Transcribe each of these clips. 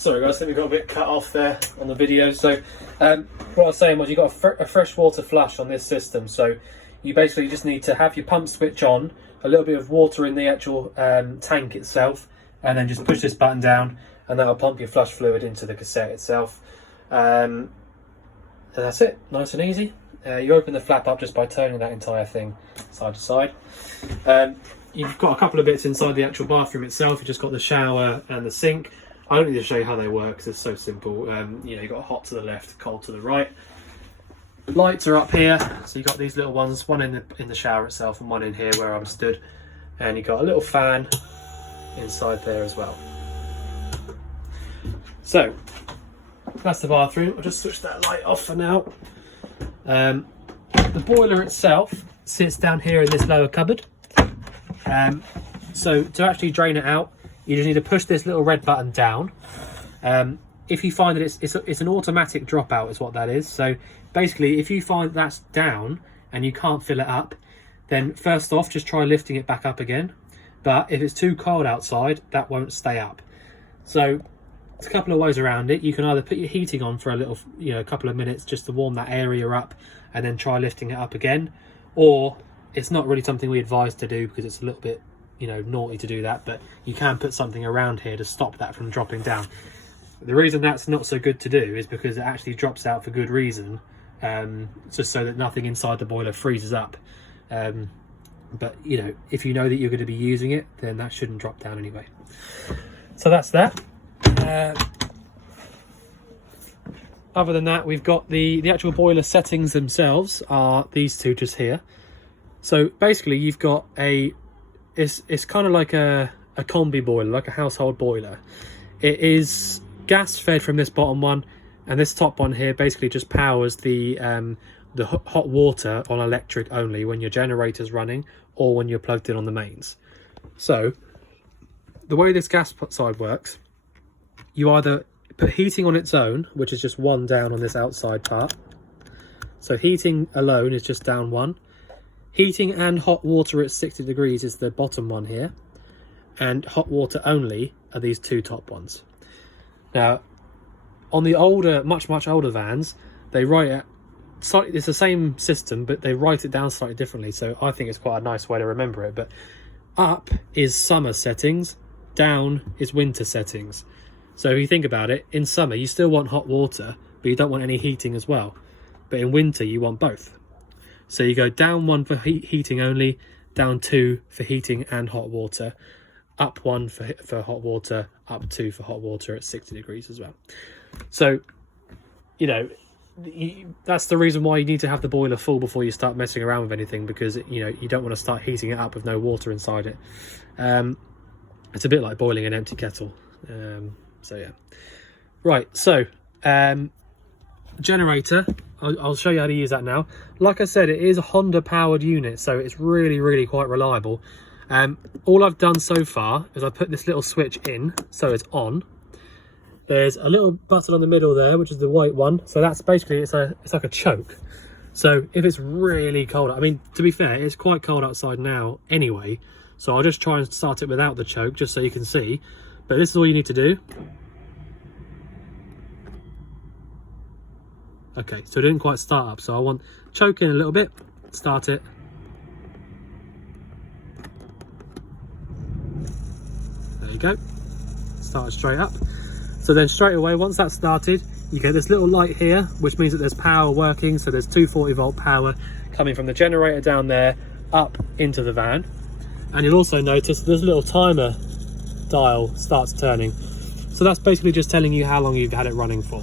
Sorry guys, I think we got a bit cut off there on the video. So what I was saying was you've got a fresh water flush on this system. So you basically just need to have your pump switch on, a little bit of water in the actual tank itself, and then just push this button down and that'll pump your flush fluid into the cassette itself. And that's it, nice and easy. You open the flap up just by turning that entire thing side to side. You've got a couple of bits inside the actual bathroom itself. You've just got the shower and the sink. I don't need to show you how they work because it's so simple. You know, you've got hot to the left, cold to the right. Lights are up here, so you've got these little ones, one in the shower itself and one in here where I'm stood. And you've got a little fan inside there as well. So, that's the bathroom. I'll just switch that light off for now. The boiler itself sits down here in this lower cupboard. So to actually drain it out, you just need to push this little red button down. If you find that it's an automatic dropout is what that is. So basically, if you find that's down and you can't fill it up, then first off, just try lifting it back up again. But if it's too cold outside, that won't stay up. So there's a couple of ways around it. You can either put your heating on for a little, a couple of minutes just to warm that area up and then try lifting it up again. Or it's not really something we advise to do because it's a little bit, naughty to do that, but you can put something around here to stop that from dropping down. The reason that's not so good to do is because it actually drops out for good reason, just so that nothing inside the boiler freezes up. But if you know that you're going to be using it, then that shouldn't drop down anyway. So that's that. Other than that, we've got the actual boiler settings themselves are these two just here. So basically you've got it's kind of like a combi boiler, like a household boiler. It is gas fed from this bottom one, and this top one here basically just powers the hot water on electric only when your generator's running or when you're plugged in on the mains. So the way this gas side works, you either put heating on its own, which is just one down on this outside part. So heating alone is just down one. Heating and hot water at 60 degrees is the bottom one here. And hot water only are these two top ones. Now, on the older, much older vans, they write it slightly, it's the same system, but they write it down slightly differently. So I think it's quite a nice way to remember it. But up is summer settings, down is winter settings. So if you think about it, in summer you still want hot water, but you don't want any heating as well. But in winter you want both. So you go down one for heating only, down two for heating and hot water, up one for hot water, up two for hot water at 60 degrees as well. So, that's the reason why you need to have the boiler full before you start messing around with anything, because, you don't want to start heating it up with no water inside it. It's a bit like boiling an empty kettle. So yeah. Right, so generator, I'll show you how to use that now. Like I said, it is a Honda powered unit, so it's really quite reliable. All I've done so far is I put this little switch in so it's on. There's a little button on the middle there, which is the white one, so that's basically it's like a choke. So if it's really cold, I mean, to be fair, it's quite cold outside now anyway, so I'll just try and start it without the choke just so you can see. But this is all you need to do. Okay, so it didn't quite start up, so I want choke in a little bit, start it. There you go, started straight up. So then straight away, once that's started, you get this little light here, which means that there's power working. So there's 240 volt power coming from the generator down there up into the van. And you'll also notice this little timer dial starts turning. So that's basically just telling you how long you've had it running for.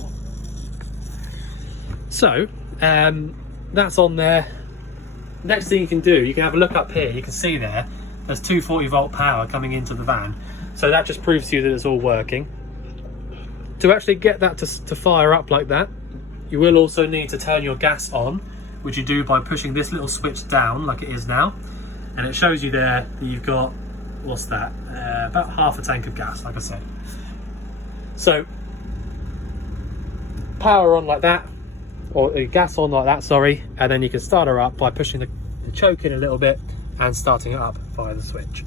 So that's on there. Next thing you can do, you can have a look up here. You can see there's 240 volt power coming into the van. So that just proves to you that it's all working. To actually get that to fire up like that, you will also need to turn your gas on, which you do by pushing this little switch down like it is now. And it shows you there that you've got, what's that? About half a tank of gas, like I said. So, power on like that, or gas on like that, sorry, and then you can start her up by pushing the choke in a little bit and starting it up via the switch.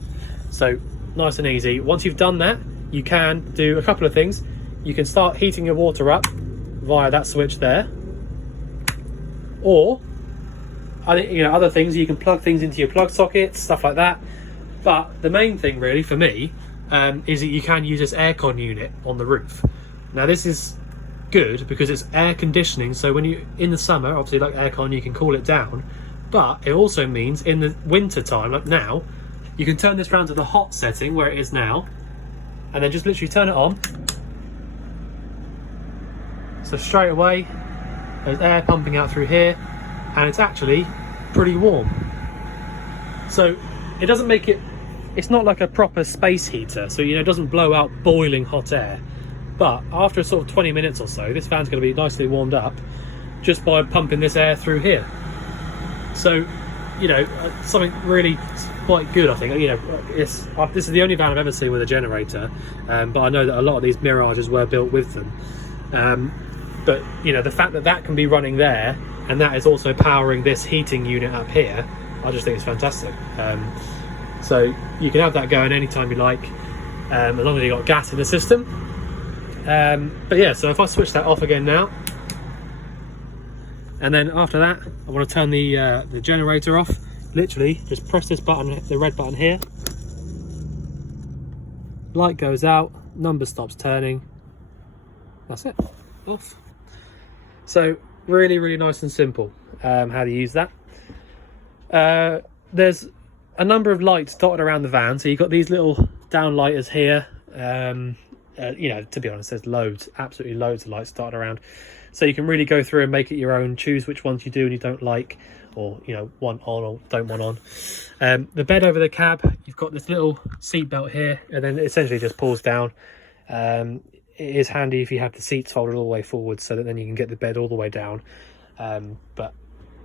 So, nice and easy. Once you've done that, you can do a couple of things. you can start heating your water up via that switch there, or I think, you know, other things, you can plug things into your plug sockets, stuff like that. But the main thing really for me is that you can use this aircon unit on the roof. Now this is good because it's air conditioning, so when you in the summer, obviously like aircon, you can cool it down, but it also means in the winter time, like now, you can turn this round to the hot setting where it is now, and then just literally turn it on. So straight away there's air pumping out through here, and it's actually pretty warm. So it doesn't make it, it's not like a proper space heater, so you know, it doesn't blow out boiling hot air. But after sort of 20 minutes or so, this fan's going to be nicely warmed up just by pumping this air through here. So, you know, something really quite good, I think. You know, this is the only van I've ever seen with a generator, but I know that a lot of these Mirages were built with them. But, you know, the fact that that can be running there, and that is also powering this heating unit up here, I just think it's fantastic. So you can have that going anytime you like, as long as you've got gas in the system. But yeah, so if I switch that off again now, and then after that I want to turn the generator off, literally just press this button, the red button here, light goes out, number stops turning, that's it, off. So really, really nice and simple how to use that. There's a number of lights dotted around the van, so you've got these little downlighters here. You know, to be honest, there's loads, absolutely loads of lights dotted around, so you can really go through and make it your own, choose which ones you do and you don't like, or you know, want on or don't want on. The bed over the cab, you've got this little seat belt here, and then it essentially just pulls down. It is handy if you have the seats folded all the way forward, so that then you can get the bed all the way down. But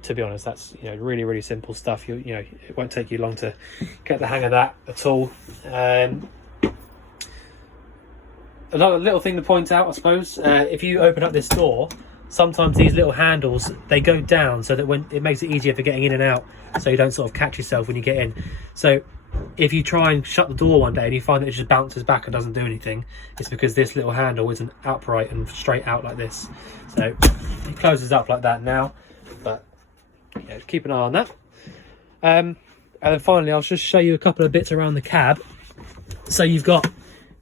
to be honest, that's, you know, really, really simple stuff. You know, it won't take you long to get the hang of that at all. Another little thing to point out, I suppose, if you open up this door, sometimes these little handles, they go down so that when it makes it easier for getting in and out, so you don't sort of catch yourself when you get in. So if you try and shut the door one day and you find that it just bounces back and doesn't do anything, it's because this little handle isn't upright and straight out like this. So it closes up like that now, but yeah, keep an eye on that. And then finally, I'll just show you a couple of bits around the cab. So you've got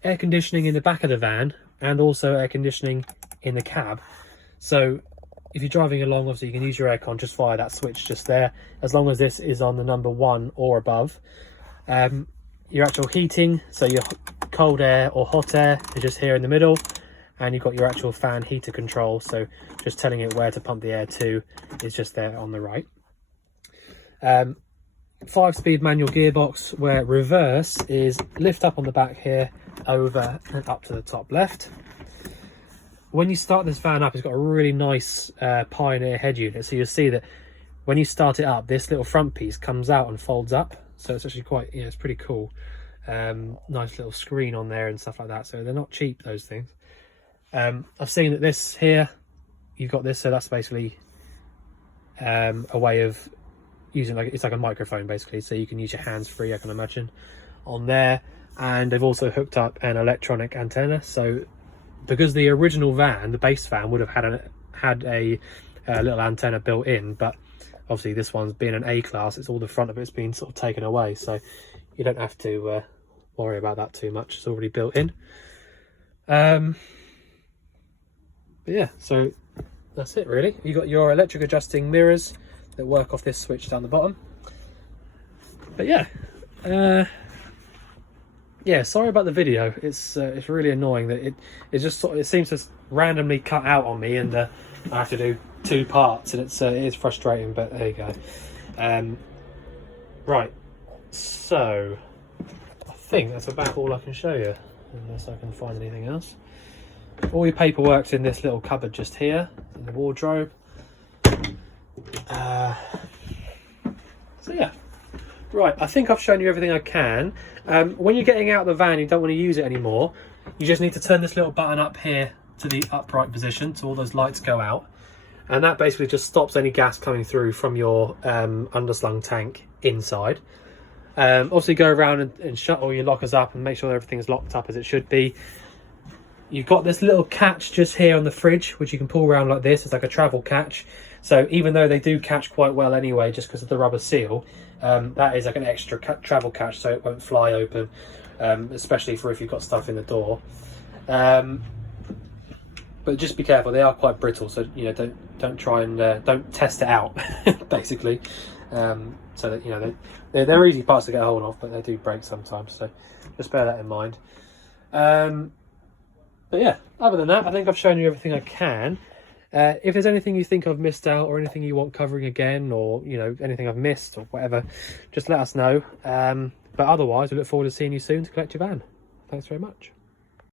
air conditioning in the back of the van and also air conditioning in the cab. So if you're driving along, obviously you can use your aircon just via that switch just there, as long as this is on the number 1 or above. Your actual heating, so your cold air or hot air is just here in the middle, and you've got your actual fan heater control, so just telling it where to pump the air to is just there on the right. 5-speed manual gearbox, where reverse is lift up on the back here, over and up to the top left. When you start this van up, it's got a really nice Pioneer head unit, so you'll see that when you start it up, this little front piece comes out and folds up, so it's actually quite, you know, it's pretty cool. Nice little screen on there and stuff like that, so they're not cheap, those things. I've seen that this here, you've got this, so that's basically a way of using, like, it's like a microphone basically, so you can use your hands free, I can imagine, on there. And they've also hooked up an electronic antenna, so because the original van, the base van, would have had a little antenna built in, but obviously this one's being an A class, it's all the front of it's been sort of taken away, so you don't have to worry about that too much, it's already built in. But yeah, so that's it really. You got your electric adjusting mirrors that work off this switch down the bottom. But yeah, yeah, sorry about the video. It's really annoying that it just sort of, it seems to randomly cut out on me, and I have to do 2 parts, and it is frustrating. But there you go. Right, so I think that's about all I can show you, unless I can find anything else. All your paperwork's in this little cupboard just here in the wardrobe. So yeah. Right, I think I've shown you everything I can. When you're getting out of the van, you don't want to use it anymore, you just need to turn this little button up here to the upright position, so all those lights go out, and that basically just stops any gas coming through from your underslung tank inside. Obviously go around and shut all your lockers up and make sure everything's locked up as it should be. You've got this little catch just here on the fridge, which you can pull around like this. It's like a travel catch. So even though they do catch quite well anyway, just because of the rubber seal, that is like an extra travel catch, so it won't fly open, especially for if you've got stuff in the door. But just be careful; they are quite brittle, so you know don't try and don't test it out, basically. So that you know they're easy parts to get a hold of, but they do break sometimes. So just bear that in mind. But yeah, other than that, I think I've shown you everything I can. If there's anything you think I've missed out, or anything you want covering again, or you know anything I've missed or whatever, just let us know. But otherwise, we look forward to seeing you soon to collect your van. Thanks very much.